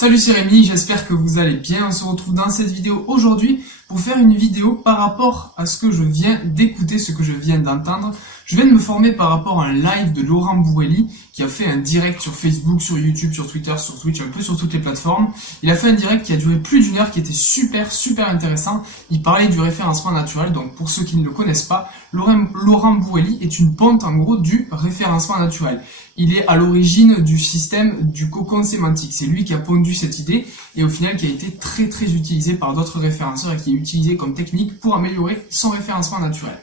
Salut, c'est Rémi, j'espère que vous allez bien. On se retrouve dans cette vidéo aujourd'hui pour faire une vidéo par rapport à ce que je viens d'écouter, ce que je viens d'entendre. Je viens de me former par rapport à un live de Laurent Bourrelli qui a fait un direct sur Facebook, sur YouTube, sur Twitter, sur Twitch, un peu sur toutes les plateformes. Il a fait un direct qui a duré plus d'une heure, qui était super intéressant. Il parlait du référencement naturel, donc pour ceux qui ne le connaissent pas, Laurent Bourrelli est une ponte en gros du référencement naturel. Il est à l'origine du système du cocon sémantique. C'est lui qui a pondu cette idée et au final qui a été très utilisé par d'autres référenceurs et qui est utilisé comme technique pour améliorer son référencement naturel.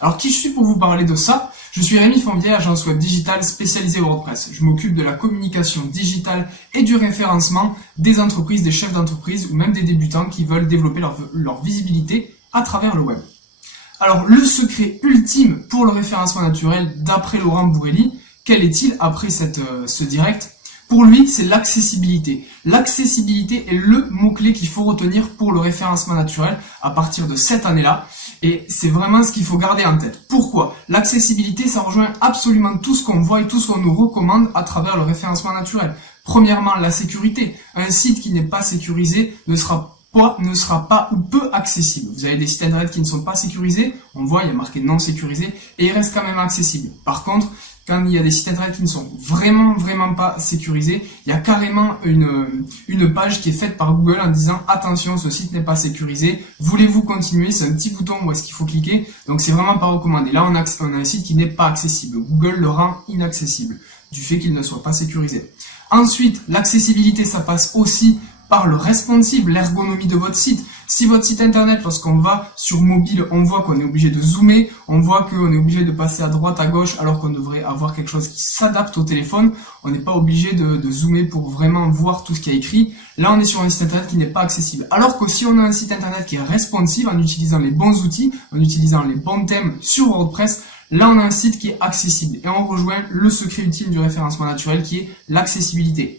Alors qui je suis pour vous parler de ça? Je suis Rémi Fonvier, agence web digitale spécialisée WordPress. Je m'occupe de la communication digitale et du référencement des entreprises, des chefs d'entreprise ou même des débutants qui veulent développer leur visibilité à travers le web. Alors le secret ultime pour le référencement naturel d'après Laurent Bourrelli, quel est-il après ce direct? Pour lui, c'est l'accessibilité. L'accessibilité est le mot-clé qu'il faut retenir pour le référencement naturel à partir de cette année-là. Et c'est vraiment ce qu'il faut garder en tête. Pourquoi? L'accessibilité, ça rejoint absolument tout ce qu'on voit et tout ce qu'on nous recommande à travers le référencement naturel. Premièrement, la sécurité. Un site qui n'est pas sécurisé ne sera pas ou peu accessible. Vous avez des sites internet qui ne sont pas sécurisés, on voit, il y a marqué non sécurisé, et il reste quand même accessible. Par contre, quand il y a des sites internet qui ne sont vraiment pas sécurisés, il y a carrément une page qui est faite par Google en disant attention, ce site n'est pas sécurisé, voulez-vous continuer? C'est un petit bouton où est-ce qu'il faut cliquer, donc c'est vraiment pas recommandé. Là, on a un site qui n'est pas accessible. Google le rend inaccessible du fait qu'il ne soit pas sécurisé. Ensuite, l'accessibilité, ça passe aussi par le responsive, l'ergonomie de votre site. Si votre site internet, lorsqu'on va sur mobile, on voit qu'on est obligé de zoomer, on voit qu'on est obligé de passer à droite, à gauche, alors qu'on devrait avoir quelque chose qui s'adapte au téléphone, on n'est pas obligé de zoomer pour vraiment voir tout ce qui est écrit. Là, on est sur un site internet qui n'est pas accessible. Alors que si on a un site internet qui est responsive, en utilisant les bons outils, en utilisant les bons thèmes sur WordPress, là, on a un site qui est accessible. Et on rejoint le secret ultime du référencement naturel qui est l'accessibilité.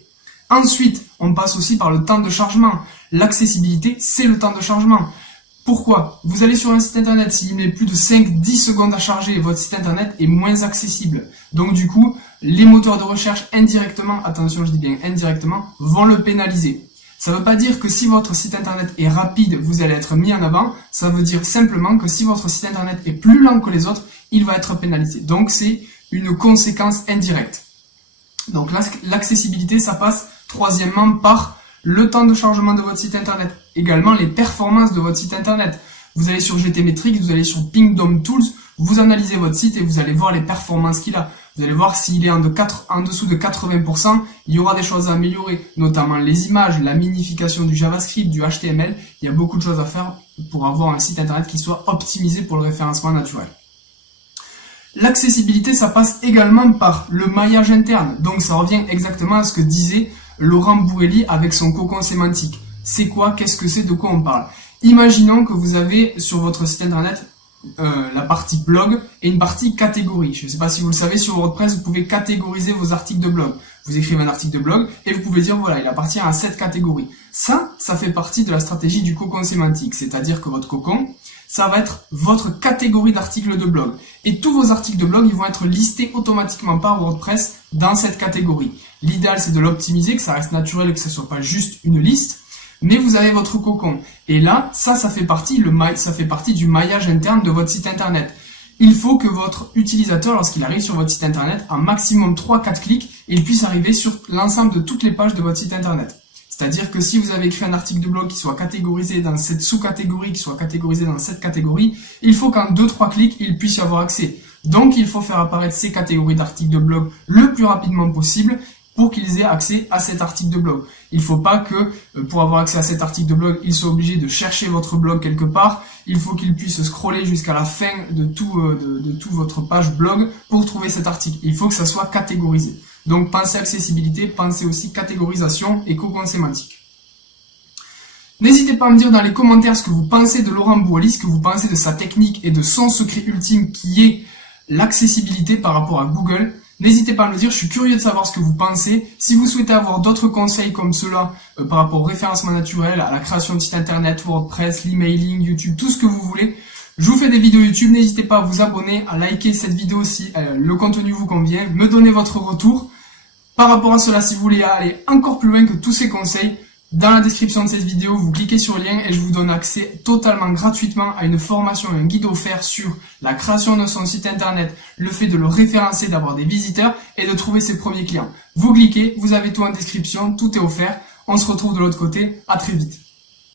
Ensuite, on passe aussi par le temps de chargement. L'accessibilité, c'est le temps de chargement. Pourquoi? Vous allez sur un site internet, s'il met plus de 5-10 secondes à charger, votre site internet est moins accessible. Donc du coup, les moteurs de recherche indirectement, attention je dis bien indirectement, vont le pénaliser. Ça ne veut pas dire que si votre site internet est rapide, vous allez être mis en avant. Ça veut dire simplement que si votre site internet est plus lent que les autres, il va être pénalisé. Donc c'est une conséquence indirecte. Donc l'accessibilité, ça passe troisièmement par le temps de chargement de votre site internet. Également les performances de votre site internet. Vous allez sur GTmetrix, vous allez sur Pingdom Tools, vous analysez votre site et vous allez voir les performances qu'il a. Vous allez voir s'il est en dessous de 80%, il y aura des choses à améliorer, notamment les images, la minification du JavaScript, du HTML. Il y a beaucoup de choses à faire pour avoir un site internet qui soit optimisé pour le référencement naturel. L'accessibilité, ça passe également par le maillage interne. Donc ça revient exactement à ce que disait Laurent Bourrelli avec son cocon sémantique. C'est quoi? Qu'est-ce que c'est? De quoi on parle? Imaginons que vous avez sur votre site internet la partie blog et une partie catégorie. Je ne sais pas si vous le savez, sur WordPress, vous pouvez catégoriser vos articles de blog. Vous écrivez un article de blog et vous pouvez dire voilà, il appartient à cette catégorie. Ça fait partie de la stratégie du cocon sémantique. C'est-à-dire que votre cocon, ça va être votre catégorie d'articles de blog. Et tous vos articles de blog, ils vont être listés automatiquement par WordPress dans cette catégorie. L'idéal, c'est de l'optimiser, que ça reste naturel et que ce ne soit pas juste une liste. Mais vous avez votre cocon. Et là, ça fait partie du maillage interne de votre site internet. Il faut que votre utilisateur, lorsqu'il arrive sur votre site internet, en maximum 3-4 clics, il puisse arriver sur l'ensemble de toutes les pages de votre site internet. C'est-à-dire que si vous avez écrit un article de blog qui soit catégorisé dans cette sous-catégorie, qui soit catégorisé dans cette catégorie, il faut qu'en 2-3 clics, il puisse y avoir accès. Donc, il faut faire apparaître ces catégories d'articles de blog le plus rapidement possible pour qu'ils aient accès à cet article de blog. Il ne faut pas que, pour avoir accès à cet article de blog, ils soient obligés de chercher votre blog quelque part. Il faut qu'ils puissent scroller jusqu'à la fin de tout votre page blog pour trouver cet article. Il faut que ça soit catégorisé. Donc, pensez accessibilité, pensez aussi catégorisation et cocon sémantique. N'hésitez pas à me dire dans les commentaires ce que vous pensez de Laurent Bourrelli, ce que vous pensez de sa technique et de son secret ultime qui est l'accessibilité par rapport à Google. N'hésitez pas à me le dire, je suis curieux de savoir ce que vous pensez. Si vous souhaitez avoir d'autres conseils comme cela par rapport au référencement naturel, à la création de sites internet, WordPress, l'emailing, YouTube, tout ce que vous voulez, je vous fais des vidéos YouTube. N'hésitez pas à vous abonner, à liker cette vidéo si le contenu vous convient, me donner votre retour. Par rapport à cela, si vous voulez aller encore plus loin que tous ces conseils, dans la description de cette vidéo, vous cliquez sur le lien et je vous donne accès totalement gratuitement à une formation, un guide offert sur la création de son site internet, le fait de le référencer, d'avoir des visiteurs et de trouver ses premiers clients. Vous cliquez, vous avez tout en description, tout est offert. On se retrouve de l'autre côté, à très vite.